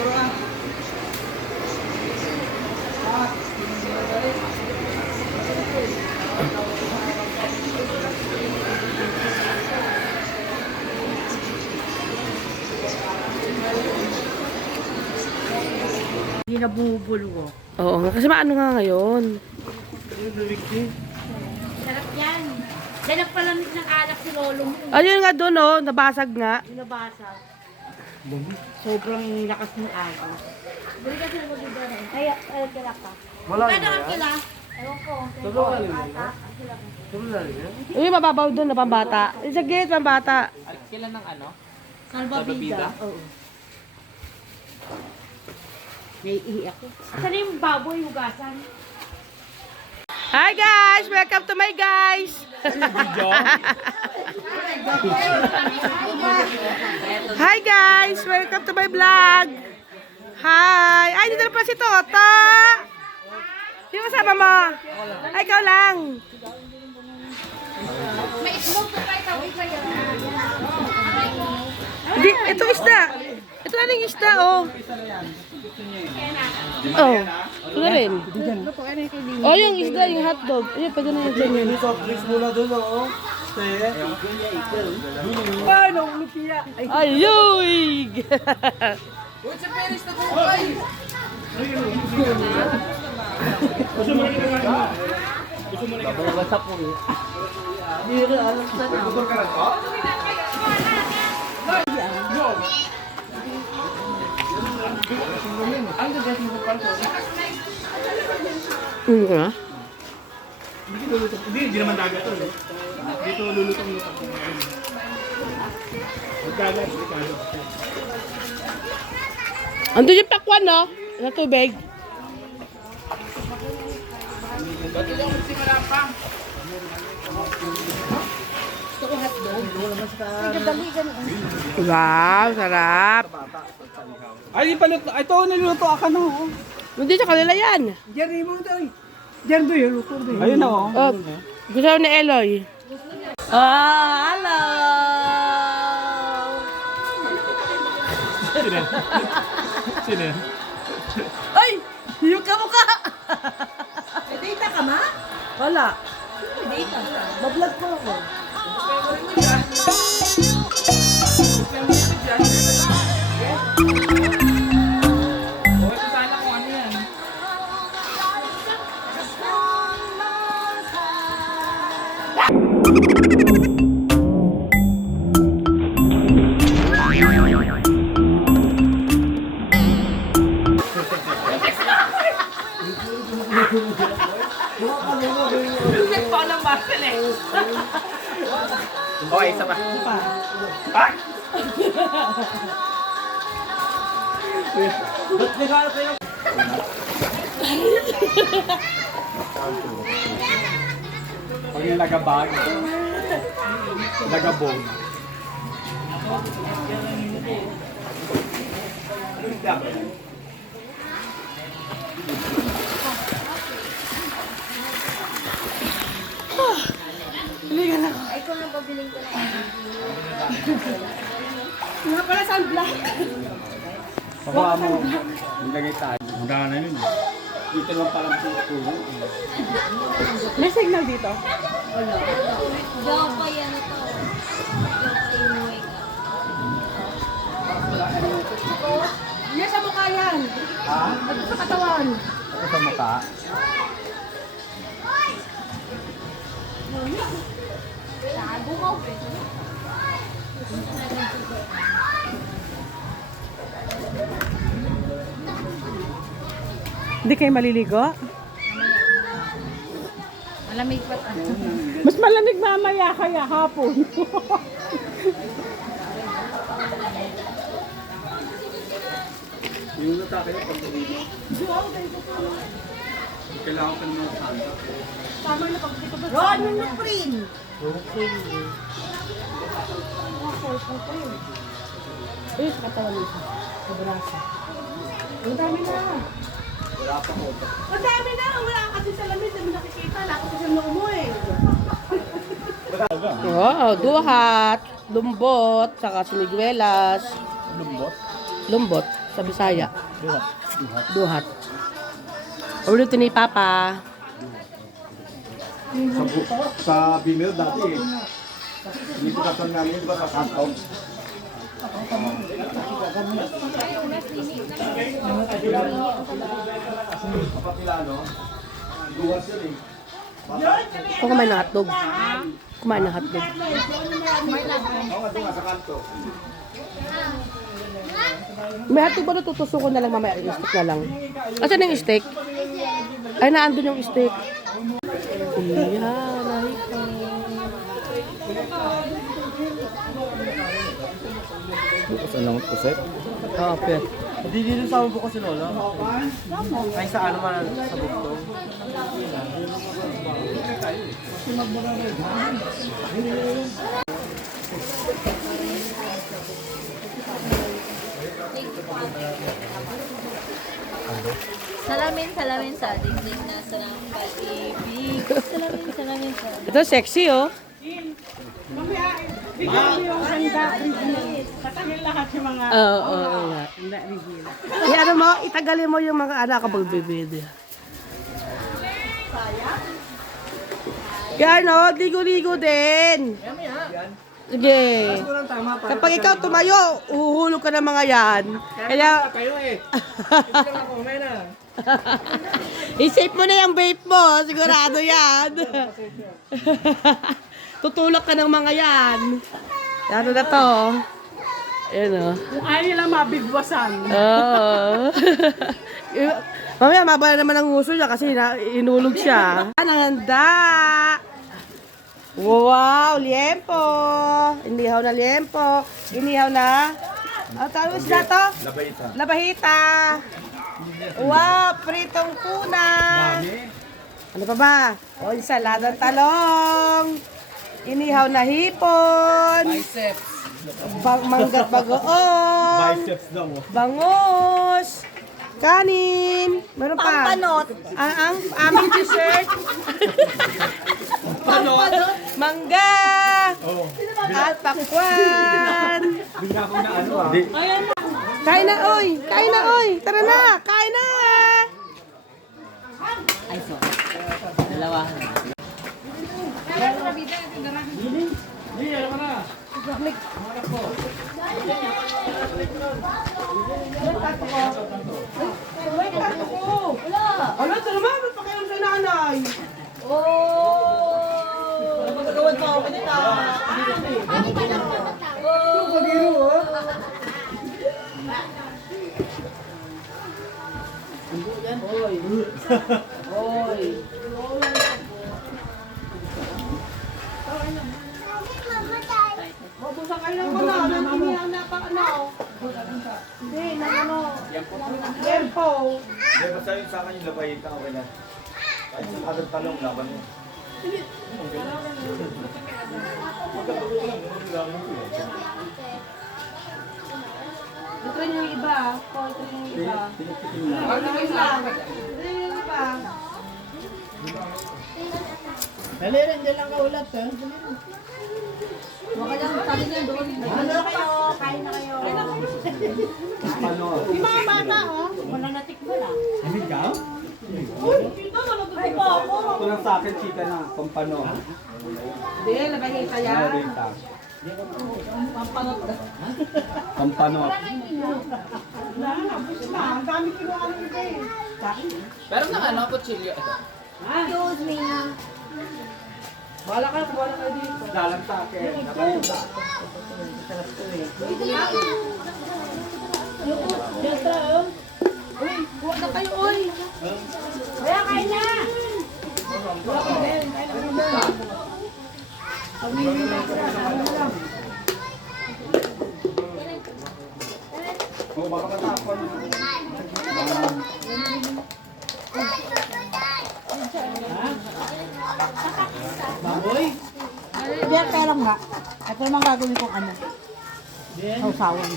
Hindi na bumubulong. Oo nga, kasi maano nga ngayon. Sarap yan. Yan ang palamig ng alak si Lolo mo. Ayun nga doon, oh, nabasag nga. Binabasa. Sobrang lakas ng agos. Bili ka sila mag-iba na. Ay, kila ka. Wala Kaya ang kila? Ewan ko. Tulungan mo. Uy, mababaw doon na pambata. Sa gate, pambata. Kailan ng ano? Salbabida. Oo. Naiihi ako. Saan yung baboy hugasan? Hi guys! Welcome to my guys! Hi guys! Welcome to my vlog! Hi! Ay, dito na pala si Toto! Sino kasama mo? Ay, ikaw lang! May itlog na kayo tawag kayo. Hindi, ito isda! Ito na yung isda, oh! Oh, ito na rin. Oh, yung isda, yung hotdog. Ayun, pwede na yung ganyan. May soft drinks muna doon, oo. Stay. Paano? Lupiya. Ayuy! Babasa po eh. Ka? Hindi naman dagat to. Dito lulutong-lutong. Magdagat, Ricardo. Ando yung pakwan, no? Sa tubig. Wow, sarap. Ay, palut. Ito, niluluto ka na, oh. Hindi sa kanila yan. Diyan mo ito, eh. Diyan to, yung luto din. Ayun na, oh. Oh, gusto ni Eloy. Ah, hello! Sino? Sino? Ay! Yung kamukha! May data ka ma? Wala. May data. Bablog ko ako. Sana kung ano yan. Oh, isa pa. Ba't naghanap kayo? Pag yung lagabag, lagabong. Ay, kung nang pabiling ko na yan. Nga pala sunblock. Baka mo, nilagay tayo. Handa na yun. Dito lang parang tutulong. May signal dito. Joko yan ito. Joko inuwi ka. Hindi sa mukha yan. Ha? Ito sa katawan. Ako sa mukha. Bungaw. Hindi kayo maliligo? Malamig pa ito. Mas malamig mamaya kaya hapon. Yung natake na pag kailangan ka naman sa handa. Tama na pag dito ba? Ron, yung print. Uy, sa katawan nito. Sa braso. Ang dami na. Wala pa ko. Ang dami na. Wala ka kasi sa lamig. Dami nakikita. Wala ka kasi na umuwi. Wow, duhat, lumbot, saka siniguelas. Lumbot? Lumbot. Sa Bisaya. Duhat. Ulitin ni Papa. Sa Bimil dati eh. Hindi ko kasal namin, di ba sa kanto? Kapapilano, duwas yun eh. Kung kumain ng hotdog. Kumain ng hotdog. Oo nga, doon nga sa kanto. May hotdog ba natutusok ko na lang mamaya? Yung steak na lang. Asan yung steak? Ay, naandun yung steak. Iyaray ko. Saan lang puset? Oo, pet. Hindi dito sa buko si Lola. Ay sa ano man sa buko. Salamin sa dingding na sarang pag-ibig. Salamin sa Ito sexy, oh. Oo, nga. Ano mo, itagalin mo yung mga anak kapag bibid. Yan, oh, ligo-ligo din. Sige. Kapag ikaw tumayo, uhuhulog ka ng mga yan. Kaya, Kayo eh. Ako, may na. i-save mo na yung vape mo. Sigurado yan. Tutulak ka ng mga yan. Ano na to? Ayan o. Kung ayaw nila mabigwasan. Oo. Mamaya, mabala naman ang nguso niya kasi inulog siya. Ang handa! Wow, liempo! Inihaw na liempo. Inihaw na... Ano tawag sila to? Labaita. Labahita. Wow, pritong tuna. Ano pa ba? O, ensaladang talong. Inihaw na hipon. Biceps. Manggat bagoong. Biceps daw mo. Bangus. Kanin. Meron pa. Pampanot. Ang aming dessert. Mangga. Oo. At pakwan. Bigla ko na ano ah. Kain na, oy. Kain na, oy. Tara na. Kain na. Ano, ito naman. Ba't pa kayo sa nanay? Magagawad pa ako nito. Mabusa kayo ng ano. Naninihaw na pa ano. Hindi, ng ano. Yempo. Hindi, basta yun sa akin yung labaita. Okay na. Kahit sa kadang talong, laban yun. Ito rin yung iba. Ito rin yung iba. Tinitikin na. Ito rin yung iba. Dali rin, dyan lang kaulat ha. Wala lang, sabi niya doon. Ano kayo? Kain na kayo. Ano? Yung mga bata, oh. Wala natikman ah. Ano ka? Ay, po ako. Ito lang sa akin, chika na. Pampano. Hindi, labahita yan. Labaita. Pampano. Ang dami kinuha ng iba eh. Pero nang ano, kutsilyo ito. Excuse me. Bahala kayo dito. Dalang sa akin. Labaita. Huwag na kayo, oy. Kaya kain na. Kung baka matapon. Diyan kaya lang nga. Ito naman gagawin kong ano. Sausawan.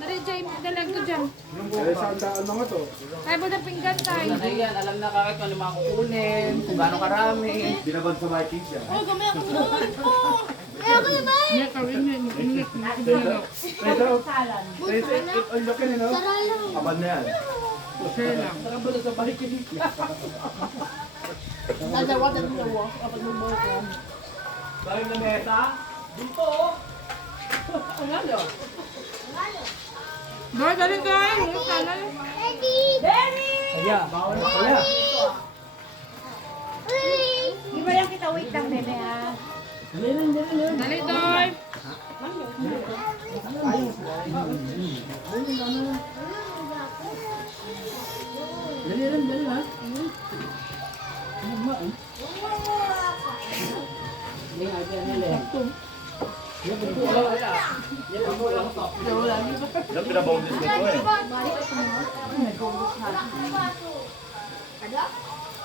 Narejay mo dalag ko dyan. Kaya mo na pinggan tayo. Yan, alam na kakit kung ano mga kukunin, kung gaano karami. Binabag sa Vikings yan. Oh, gamay ako doon. Oh, kaya ako naman. Abad na yan. Dahil na mesa, dito oh. Doy, dali doy. Kaya, bawal na kaya. Di ba lang kita wait lang, bebe ha? Dali doy. Yan pinabawdis nito eh.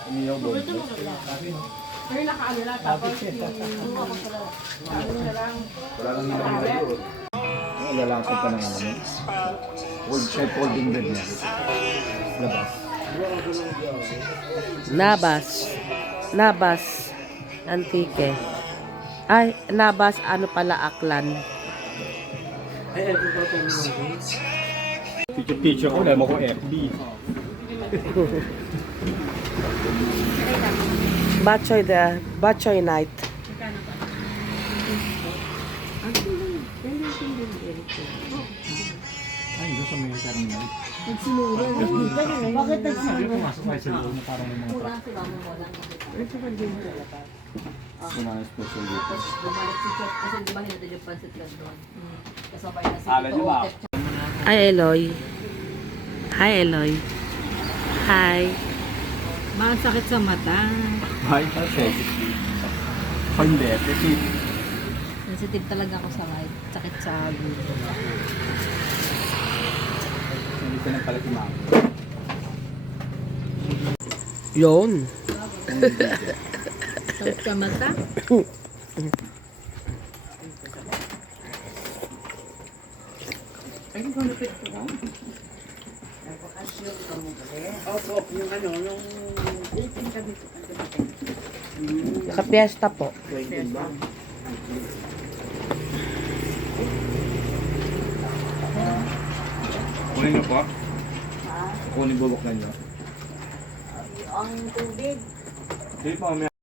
Umiyaw bawdis. Pero nakaano na tapos Wala nang hinahintay doon. Lalapit pa ng ano. Folding bed niya. Labas. Nabas. Antique. Ay, Nabas, ano pala, Aklan. Picture ko, dahil mo ko FB. Batchoy night. Ay, doon sa may terminal. Bakit nagsinuro? Pumasok kayo sa loob na parang may mga truck. Wala na special dito. Alam niyo ba? Hi, Eloy. Hi, Eloy. Hi. Masakit sa mata. Ay, kasi. Hindi, kasi Sensitive talaga ako sa light. Sakit sa gulo. hindi ko nang pala timang. Yun. Sakit sa mata? Naka-fiesta po. Kunin niyo po? Kunin bubok na niyo. Ang tubig. Sige po, may